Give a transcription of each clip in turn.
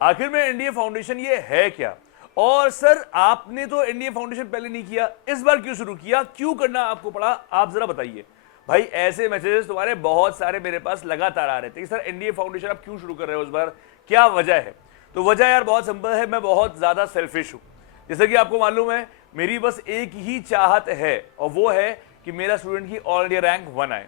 आखिर में NDA foundation ये है क्या? और सर आपने तो एनडीए फाउंडेशन पहले नहीं किया, इस बार क्यों शुरू किया, क्यों करना आपको पड़ा, आप जरा बताइए। भाई ऐसे मैसेजेस तुम्हारे बहुत सारे मेरे पास लगातार आ रहे थे कि सर एनडीए फाउंडेशन आप क्यों शुरू कर रहे हो इस बार, क्या वजह है? तो वजह यार बहुत सिंपल है, मैं बहुत ज्यादा सेल्फिश हूं। जैसे कि आपको मालूम है मेरी बस एक ही चाहत है और वो है कि मेरा स्टूडेंट की ऑल इंडिया रैंक 1 आए।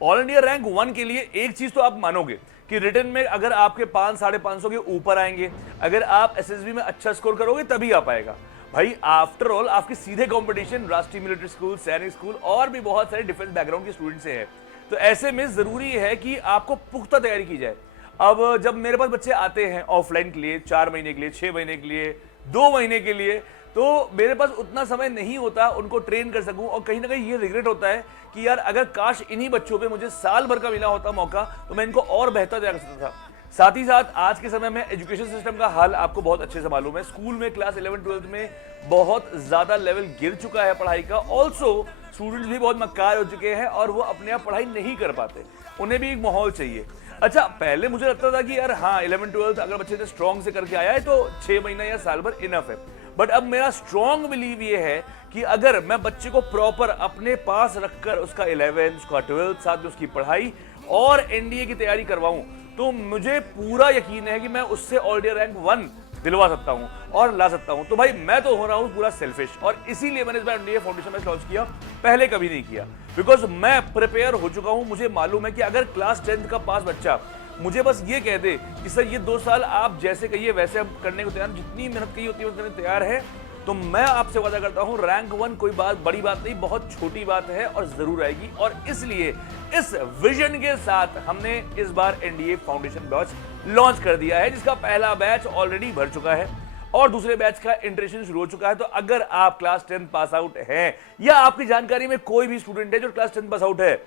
ऑल इंडिया रैंक 1 के लिए एक चीज तो आप मानोगे कि रिटन में अगर आपके 500-550 के ऊपर आएंगे, अगर आप एसएसबी में अच्छा स्कोर करोगे तभी आ पाएगा। भाई आफ्टर ऑल आपके सीधे कंपटीशन राष्ट्रीय मिलिट्री स्कूल, सैनिक स्कूल और भी बहुत सारे डिफेंस बैकग्राउंड के स्टूडेंट से है। तो ऐसे में जरूरी है कि आपको पुख्ता तैयारी की जाए। अब जब मेरे पास बच्चे आते हैं ऑफलाइन के लिए 4 महीने के लिए, 6 महीने के लिए, 2 महीने के लिए, तो मेरे पास उतना समय नहीं होता उनको ट्रेन कर सकूं। और कहीं ना कहीं ये रिग्रेट होता है कि यार अगर काश इन्हीं बच्चों पे मुझे साल भर का मिला होता मौका तो मैं इनको और बेहतर तैयार कर सकता था। साथ ही साथ आज के समय में एजुकेशन सिस्टम का हाल आपको बहुत अच्छे से मालूम है। स्कूल में क्लास 11-12 में बहुत ज्यादा लेवल गिर चुका है पढ़ाई का। ऑल्सो स्टूडेंट्स भी बहुत मक्कार हो चुके हैं और वो अपने आप पढ़ाई नहीं कर पाते, उन्हें भी एक माहौल चाहिए। अच्छा पहले मुझे लगता था कि यार हाँ 11-12 अगर बच्चे ने स्ट्रॉन्ग से करके आया है तो 6 महीना या साल भर इनफ है। बट अब मेरा स्ट्रॉन्ग बिलीव ये है कि अगर मैं बच्चे को प्रॉपर अपने पास रखकर उसका 11th, उसका 12th, साथ में उसकी पढ़ाई और एनडीए की तैयारी करवाऊं तो मुझे पूरा यकीन है कि मैं उससे ऑल इंडिया रैंक 1 दिलवा सकता हूं और ला सकता हूं। तो भाई मैं तो हो रहा हूं पूरा सेल्फिश और इसीलिए मैंने इस बार एनडीए फाउंडेशन में लॉन्च किया, पहले कभी नहीं किया। बिकॉज मैं प्रिपेयर हो चुका हूं। मुझे मालूम है कि अगर क्लास 10th का पास बच्चा मुझे बस ये कह दे कि सर ये 2 साल आप जैसे कहिए वैसे हम करने को तैयार, जितनी मेहनत की होती है करने तैयार है, तो मैं आपसे वादा करता हूं रैंक 1 कोई बात बड़ी बात नहीं, बहुत छोटी बात है और जरूर आएगी। और इसलिए इस विजन के साथ हमने इस बार एनडीए फाउंडेशन बैच लॉन्च कर दिया है, जिसका पहला बैच ऑलरेडी भर चुका है और दूसरे बैच का इंटरेक्शन शुरू हो चुका है। तो अगर आप क्लास 10 पास आउट हैं या आपकी जानकारी में कोई भी स्टूडेंट है जो क्लास 10 पास आउट है,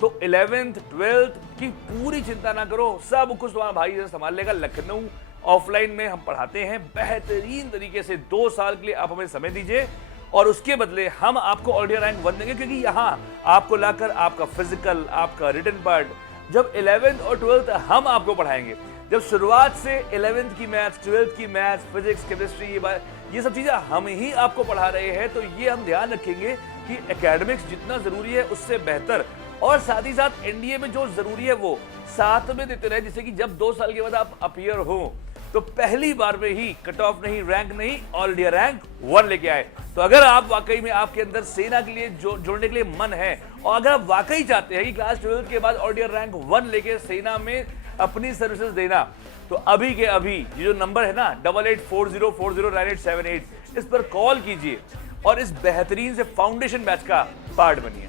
तो 11th 12th की पूरी चिंता ना करो, सब कुछ तुम्हारा भाई से संभाल लेगा। लखनऊ ऑफलाइन में हम पढ़ाते हैं बेहतरीन तरीके से। 2 साल के लिए आप हमें समय दीजिए और उसके बदले हम आपको ऑल इंडिया रैंक 1 देंगे, क्योंकि यहां आपको लाकर आपका फिजिकल, आपका रिटन पार्ट, जब 11th और 12th हम आपको पढ़ाएंगे, जब शुरुआत से 11th की मैथ्स, 12th की मैथ्स, फिजिक्स, केमिस्ट्री, ये सब चीजें हम ही आपको पढ़ा रहे हैं, तो ये हम ध्यान रखेंगे कि एकेडमिक्स जितना जरूरी है उससे बेहतर और साथ ही साथ एनडीए में जो जरूरी है वो साथ में देते रहे, जिससे कि जब 2 साल के बाद आप अपीयर हो तो पहली बार में ही कट ऑफ नहीं, रैंक नहीं, ऑल इंडिया रैंक 1 लेके आए। तो अगर आप वाकई में आपके अंदर सेना के लिए जोड़ने के लिए मन है और अगर आप वाकई चाहते हैं कि क्लास 12 के बाद ऑल इंडिया रैंक 1 लेके सेना में अपनी सर्विसेज देना, तो अभी के अभी ये जो नंबर है ना 8840409878, इस पर कॉल कीजिए और इस बेहतरीन से फाउंडेशन बैच का पार्ट बनिए।